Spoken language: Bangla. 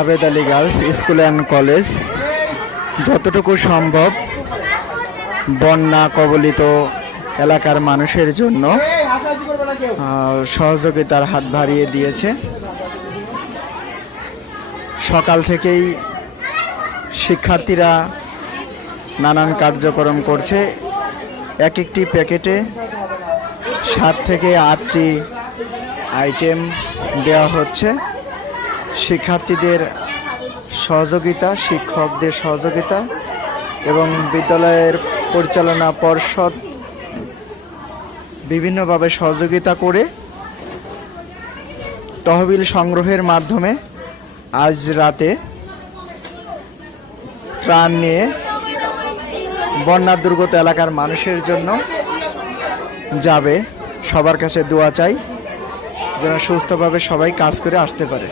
Abed Ali girls school and college যতটুকু সম্ভব বন্যা কবলিত এলাকার মানুষের জন্য সহযোগিতার হাত বাড়িয়ে দিয়েছে। সকাল থেকেই শিক্ষার্থীরা নানান কার্যক্রম করছে। এক একটি প্যাকেটে 7 থেকে 8টি আইটেম দেওয়া হচ্ছে। শিক্ষার্থীদের সহযোগিতা, শিক্ষকদের সহযোগিতা এবং বিদ্যালয়ের পরিচালনা পর্ষদ বিভিন্নভাবে সহযোগিতা করে তহবিল সংগ্রহের মাধ্যমে আজ রাতে ত্রাণ নিয়ে বন্যা দুর্গত এলাকার মানুষের জন্য যাবে। সবার কাছে দোয়া চাই যেন সুস্থভাবে সবাই কাজ করে আসতে পারে।